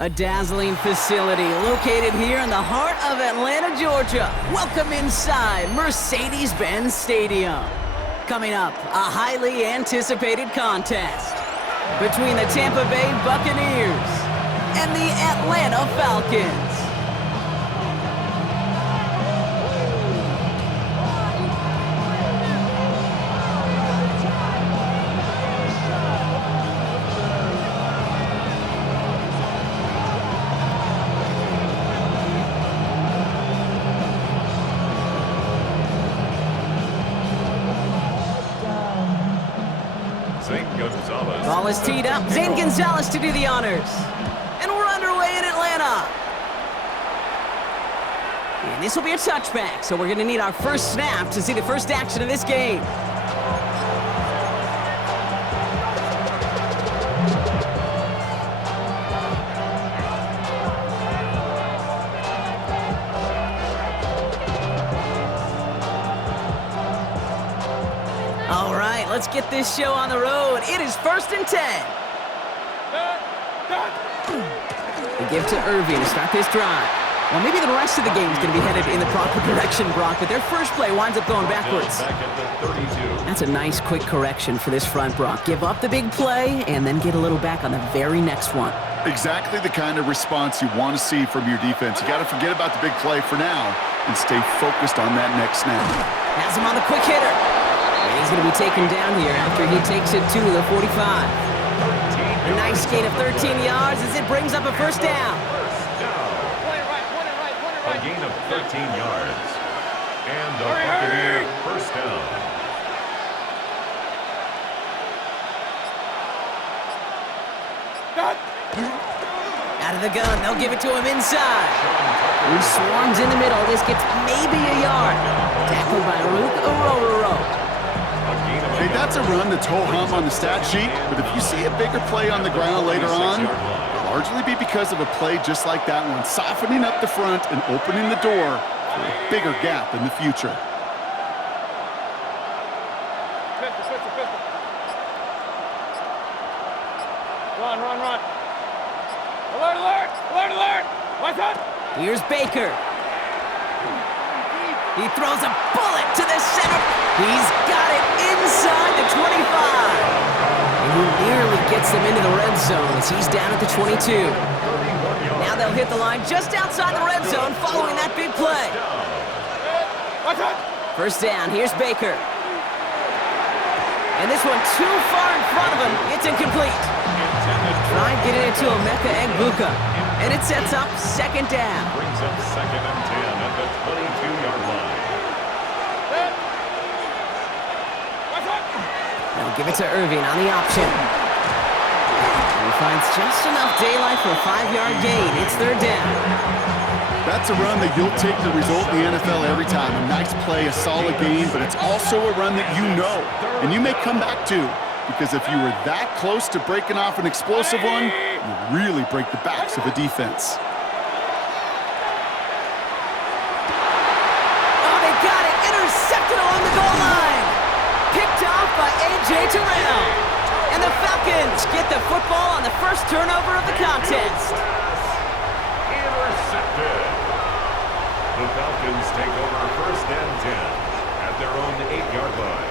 A dazzling facility located here in the heart of Atlanta, Georgia. Welcome inside Mercedes-Benz Stadium. Coming up, a highly anticipated contest between the Tampa Bay Buccaneers and the Atlanta Falcons. Ball is teed up. Zane Gonzalez to do the honors. And we're underway in Atlanta. And this will be a touchback, so we're going to need our first snap to see the first action of this game. All right, let's get this show on the road. It is 1st and 10. We give to Irving to start this drive. Well, maybe the rest of the game is going to be headed in the proper direction, Brock, but their first play winds up going backwards. That's a nice, quick correction for this front, Brock. Give up the big play and then get a little back on the very next one. Exactly the kind of response you want to see from your defense. You got to forget about the big play for now and stay focused on that next snap. Has him on the quick hitter. And he's going to be taken down here after he takes it to the 45. A nice gain of 13 yards as it brings up a first down. A gain of 13 yards. And the Buccaneer first down. Out of the gun, they'll give it to him inside. He swarms in the middle. This gets maybe a yard. Tackled by Rook Orororo. Hey, that's a run that's ho-hum on the stat sheet, but if you see a bigger play on the ground later on, it'll largely be because of a play just like that one, softening up the front and opening the door for a bigger gap in the future. Run. Alert, alert, alert, alert. What's up? Here's Baker. He throws a bullet to the center. He's got it inside the 25. And he nearly gets them into the red zone as he's down at the 22. Now they'll hit the line just outside the red zone following that big play. First down, here's Baker. And this one too far in front of him. It's incomplete. Try getting it to Emeka Egbuka. And it sets up second down. Brings up 2nd and 10 at the 22-yard line. They'll give it to Irving on the option. He finds just enough daylight for a 5-yard gain. It's third down. That's a run that you'll take the result in the NFL every time. A nice play, a solid gain, but it's also a run that you know, and you may come back to, because if you were that close to breaking off an explosive one, you really break the backs of a defense. Oh, they got it. Intercepted along the goal line. Picked off by A.J. Terrell. And the Falcons get the football on the first turnover of the contest. Intercepted. The Falcons take over 1st and 10 at their own 8-yard line.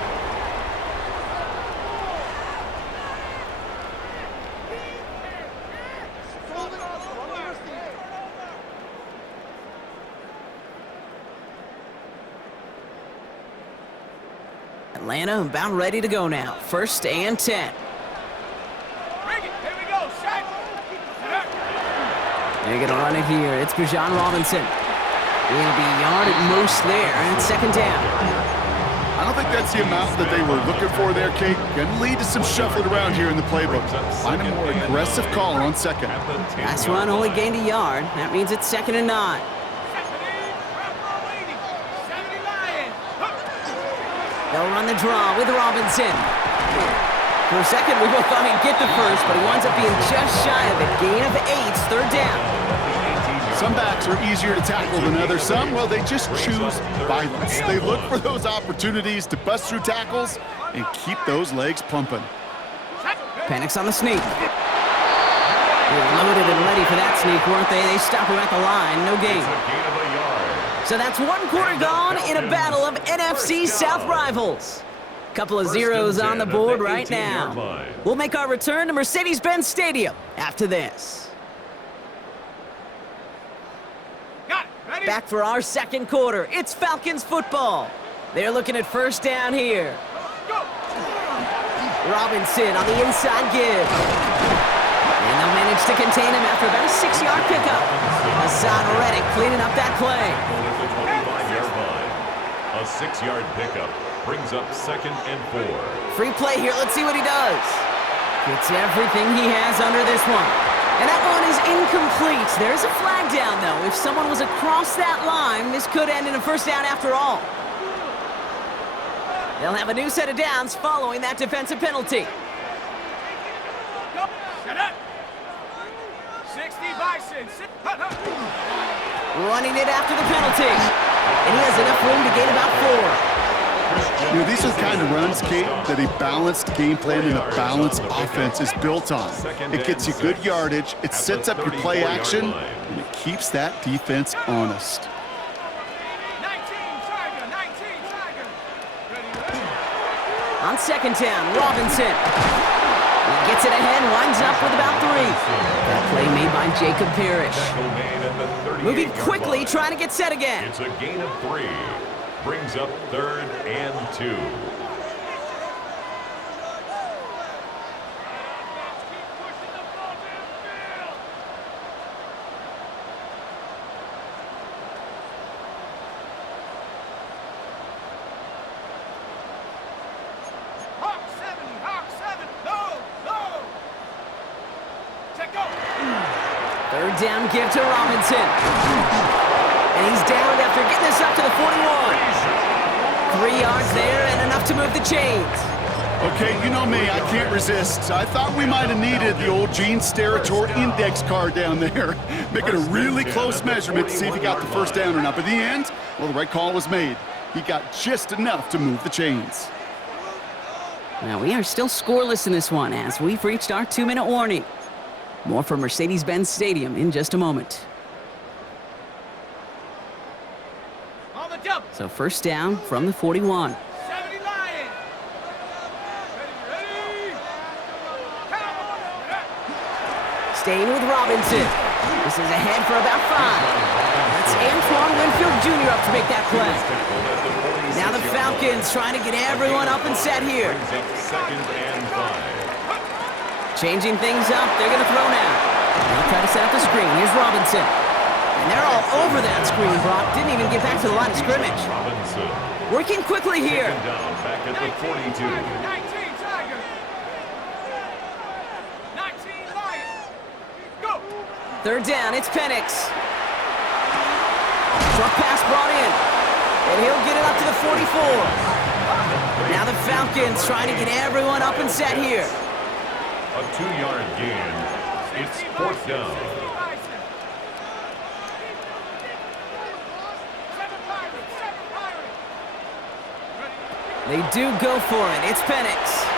Atlanta about ready to go now. 1st and 10. Here we go, shot. They're going to run it here. It's Bijan Robinson. It'll be a yard at most there, and it's second down. I don't think that's the amount that they were looking for there, Kate. Going to lead to some shuffling around here in the playbook. Find a more aggressive call on second. Last run only gained a yard. That means it's 2nd and 9. They'll run the draw with Robinson. For a second, we both thought he'd get the first, but he winds up being just shy of it. Gain of 8, third down. Some backs are easier to tackle than others. Some, well, they just choose violence. They look for those opportunities to bust through tackles and keep those legs pumping. Panics on the sneak. We're loaded and ready for that sneak, weren't they? They stop him at the line. No gain. It's a gain of a yard. So that's one quarter gone in a battle of NFC South rivals. Couple of zeros on the board right now. We'll make our return to Mercedes-Benz Stadium after this. Back for our second quarter. It's Falcons football. They're looking at first down here. Robinson on the inside give. And they'll manage to contain him after about a 6-yard pickup. Hassan Reddick cleaning up that play. At the 25-yard line. A 6-yard pickup brings up 2nd and 4. Free play here. Let's see what he does. Gets everything he has under this one. And that one is incomplete. There's a flag down, though. If someone was across that line, this could end in a first down after all. They'll have a new set of downs following that defensive penalty. Shut up. 60 Bison. Running it after the penalty. And he has enough room to gain about 4. You know, these are the kind of runs, Kate, that a balanced game plan and a balanced offense is built on. It gets you good yardage, it sets up your play action, and it keeps that defense honest. 19 Tiger. On second down, Robinson. He gets it ahead, winds up with about 3. That play made by Jacob Parrish. Moving quickly, trying to get set again. It's a gain of 3. Brings up 3rd and 2. Hawk 7, no. Check go. 3rd down give to Robinson. And he's down after getting this up to the 41. 3 yards there and enough to move the chains. Okay, you know me, I can't resist. I thought we might have needed the old Gene Steratore index card down there. Making a really close measurement to see if he got the first down or not. But in the end, well, the right call was made. He got just enough to move the chains. Now, we are still scoreless in this one as we've reached our 2-minute warning. More from Mercedes-Benz Stadium in just a moment. On the double. So first down from the 41. 70 Lion. Ready. Staying with Robinson. This is ahead for about 5. That's Antoine Winfield Jr. up to make that play. Now the Falcons trying to get everyone up and set here. Brings up 2nd and 5. Changing things up. They're going to throw now. They'll try to set up the screen. Here's Robinson. And they're all over that screen, Brock. Didn't even get back to the line of scrimmage. Robinson. Working quickly here. Down back at the 42. 19 Tiger. 19 Lion. Go. 3rd down, it's Penix. Short pass brought in. And he'll get it up to the 44. Now the Falcons trying to get everyone up and set here. A 2-yard gain. It's 4th down. They do go for it. It's Penix.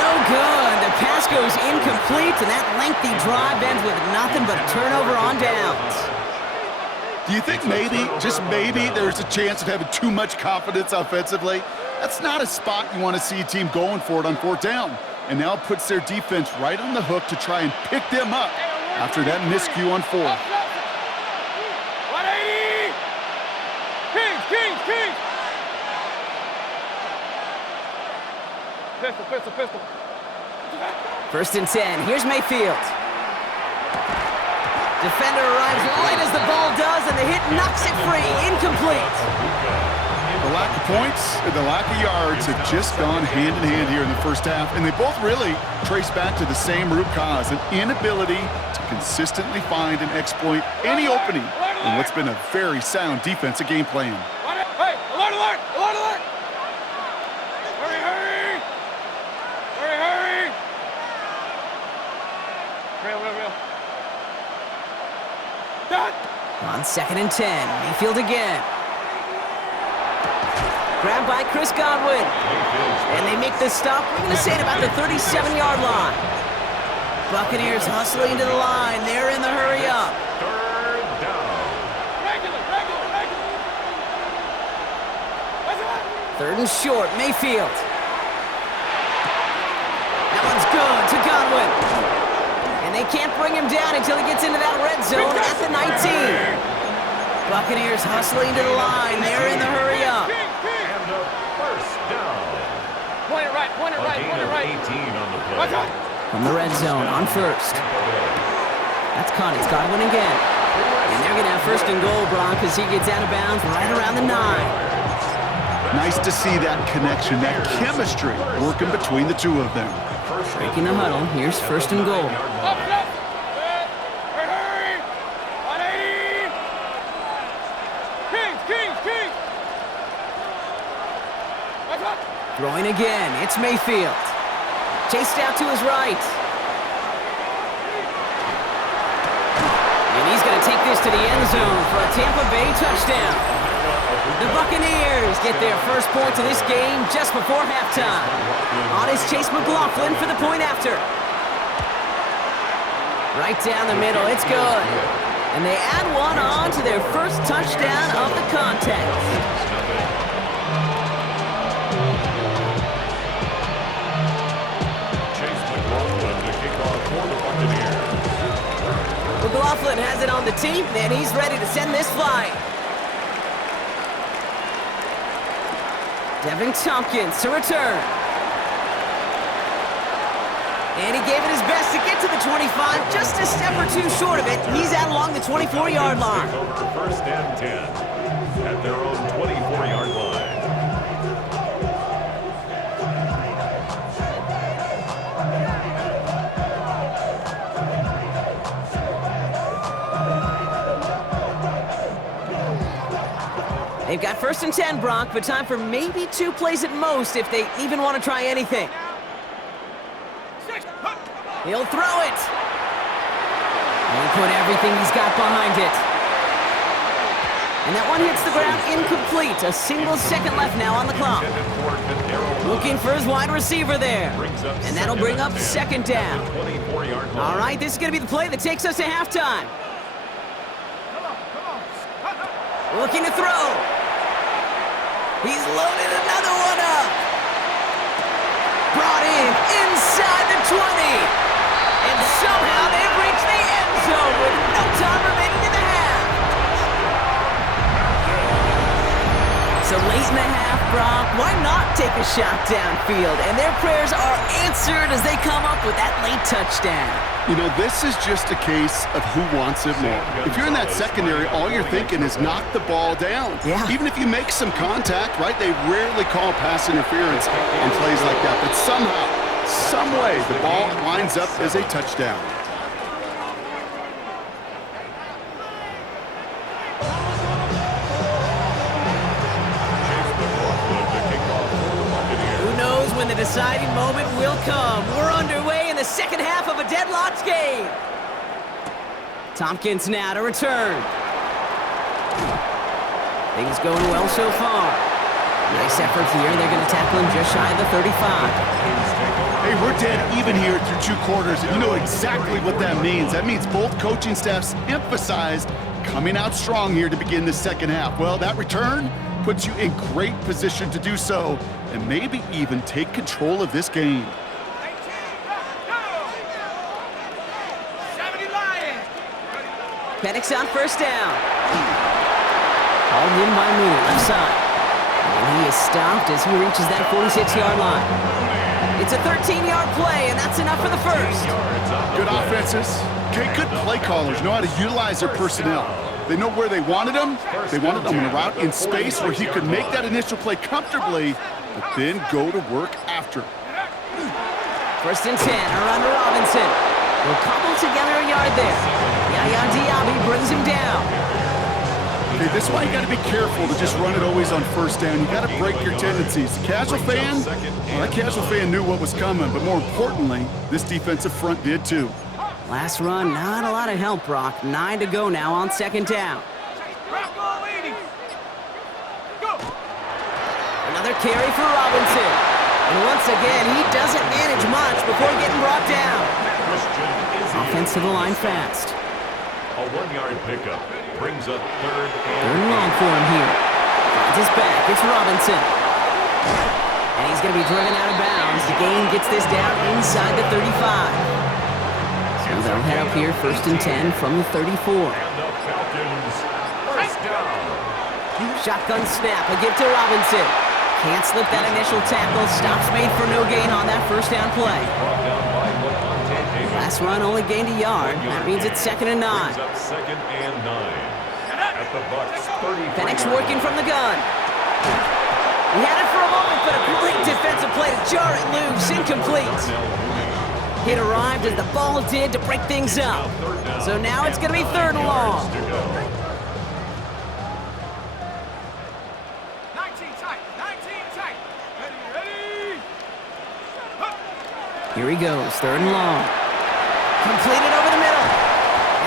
No good. The pass goes incomplete, and that lengthy drive ends with nothing but a turnover on downs. Do you think maybe, just maybe, there's a chance of having too much confidence offensively? That's not a spot you want to see a team going for it on 4th down. And now it puts their defense right on the hook to try and pick them up after that miscue on 4. 180. King. Pistol. 1st and 10. Here's Mayfield. Defender arrives right as the ball does, and the hit knocks it free. Incomplete. The lack of points and the lack of yards have just gone hand in hand here in the first half, and they both really trace back to the same root cause, an inability to consistently find and exploit any opening in what's been a very sound defensive game plan. Hey, alert! Hurry! Real. Done. On 2nd and 10. Mayfield again. Grabbed by Chris Godwin. And they make the stop, we're going to say, at about the 37-yard line. Buccaneers hustling to the line. They're in the hurry up. Third down. Regular. What's that? Third and short, Mayfield. That one's good to Godwin. And they can't bring him down until he gets into that red zone at the 19. Buccaneers hustling to the line. They're in the hurry up. And a first down. Point it right. A gain of 18 on the play. What's that? From the red zone on first. That's caught. It's Godwin again. And they're going to have first and goal, Brock, as he gets out of bounds right around the 9. Nice to see that connection, that chemistry working between the two of them. Breaking the huddle. Here's first and goal. Up. Hurry. 180. Kings. What's that? Throwing again. It's Mayfield. Chased out to his right. And he's going to take this to the end zone for a Tampa Bay touchdown. The Buccaneers get their first points of this game just before halftime. On is Chase McLaughlin for the point after. Right down the middle, it's good. And they add one on to their first touchdown of the contest. McLaughlin has it on the tee, and he's ready to send this flying. Devin Tompkins to return. And he gave it his best to get to the 25, just a step or two short of it. He's out along the 24-yard line. First and 10 at their own 24-yard line. They've got first and 10, Brock, but time for maybe 2 plays at most if they even want to try anything. He'll throw it. And put everything he's got behind it. And that one hits the ground incomplete. A single second left now on the clock. Looking for his wide receiver there. And that'll bring up second down. All right, this is going to be the play that takes us to halftime. Looking to throw. He's loaded another one up. Brought in inside the 20. And somehow they've reached the end zone with no time remaining in the half. So late in the half, Brock, why not take a shot downfield? And their prayers are answered as they come up with that late touchdown. You know, this is just a case of who wants it more. If you're in that secondary, all you're thinking is knock the ball down. Yeah. Even if you make some contact, right, they rarely call pass interference on plays like that. But somehow, some way, the ball winds up as a touchdown. Who knows when the deciding moment will come? We're underway in the second half of a deadlocked game. Tompkins now to return. Things going well so far. Nice effort here. They're going to tackle him just shy of the 35. Hey, we're dead even here through 2 quarters, and you know exactly what that means. That means both coaching staffs emphasized coming out strong here to begin the second half. Well, that return puts you in great position to do so, and maybe even take control of this game. Penix on first down. Called in by Mooney, left side. And he is stopped as he reaches that 46-yard line. It's a 13-yard play, and that's enough for the first. Good offenses. Okay, good play callers know how to utilize their personnel. They know where they wanted him. They wanted him in a route in space where he could make that initial play comfortably, but then go to work after. First and 10, a run to Robinson. Will cobble together a yard there. Yaya Diaby brings him down. Okay, this is why you got to be careful to just run it always on first down. You got to break your tendencies. The casual fan, well, that casual fan knew what was coming, but more importantly, this defensive front did too. Last run, not a lot of help, Brock. 9 to go now on second down. Another carry for Robinson. And once again, he doesn't manage much before getting brought down. Offense to the line fast. A 1-yard pickup brings up third Third and long for him here. Finds his back. It's Robinson. And he's going to be driven out of bounds. The gain gets this down inside the 35. So they'll head up here first and 10 from the 34. And the Falcons first down. Shotgun snap. A give to Robinson. Can't slip that initial tackle. Stops made for no gain on that first down play. Brought down by Levante Davis. Last run only gained a yard. That means it's second and 9. Brings up second and 9. At the Bucs 30. Penix working from the gun. He had it for a moment, but a great defensive play to jar it loose. Incomplete. It arrived as the ball did to break things up. So now it's going to be third and long. 19 tight. 19 tight. Ready. Here he goes, third and long. Completed over the middle.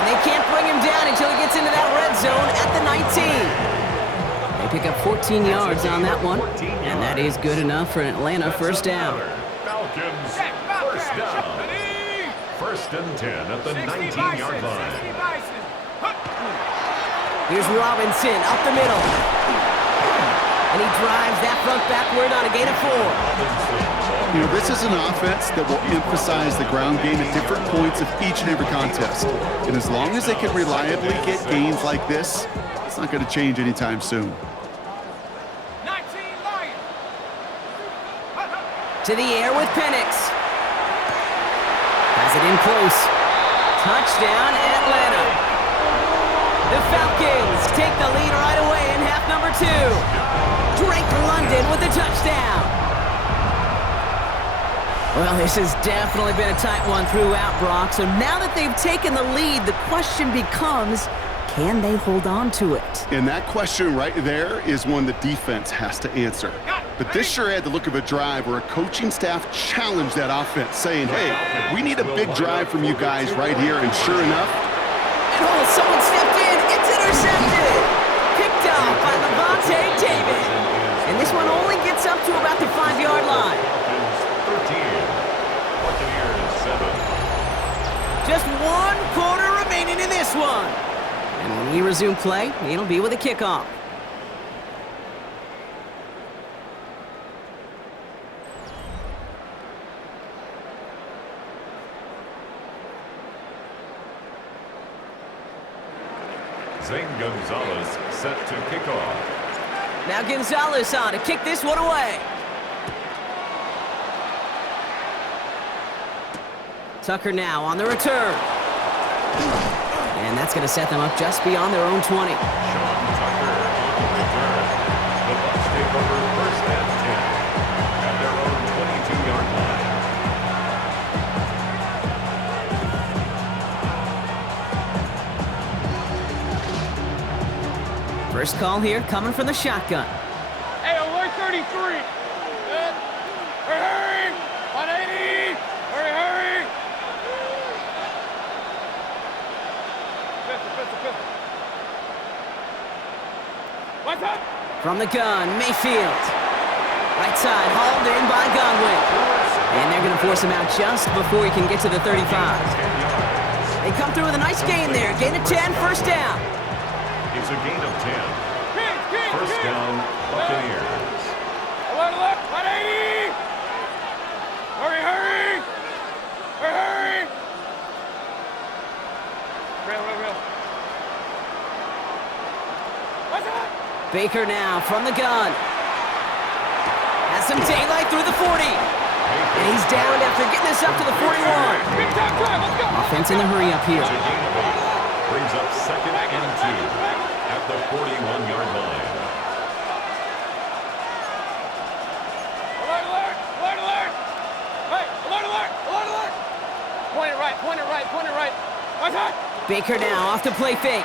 And they can't bring him down until he gets into that red zone at the 19. They pick up 14 yards on that one. And that is good enough for an Atlanta first down. Falcons first down. First and 10 at the 19-yard line. Here's Robinson up the middle. And he drives that front backward on a gain of 4. You know, this is an offense that will emphasize the ground game at different points of each and every contest. And as long as they can reliably get gains like this, it's not going to change anytime soon. 19 Lions. To the air with Penix. Has it in close. Touchdown, Atlanta. The Falcons take the lead right away in half number 2. Drake London with the touchdown. Well, this has definitely been a tight one throughout, Brock. So now that they've taken the lead, the question becomes, can they hold on to it? And that question right there is one the defense has to answer. But this sure had the look of a drive where a coaching staff challenged that offense, saying, hey, we need a big drive from you guys right here. And sure enough, and someone stepped in. It's intercepted. Picked off by Levante Davis. And this one only gets up to about the 5-yard line. 13. Buccaneers 7. Just 1 quarter remaining in this one. And when we resume play, it'll be with a kickoff. Zane Gonzalez set to kick off. Now Gonzalez on to kick this one away. Tucker now on the return. And that's going to set them up just beyond their own 20. Sean Tucker on the return. The Bucs take over first and 10 at their own 22-yard line. First call here coming from the shotgun. Hey, alert 33. Good. Hurry. 180. Hurry. Pistol. What's up? From the gun, Mayfield. Right side, hauled in by Godwin. And they're going to force him out just before he can get to the 35. They come through with a nice gain there. Gain of 10, first down. It's a gain of 10. First down, Buccaneers. Alert. 180. Hurry. Real. What's up? Baker now from the gun. Has some daylight through the 40. And he's down after getting this up to the 41. Big time drive. Let's go. Offense in the hurry up here. It's a gain of 8. Brings up second and 2 at the 41-yard line. Alert. Hey, alert. Point it right. What's up? Baker now off the play fake.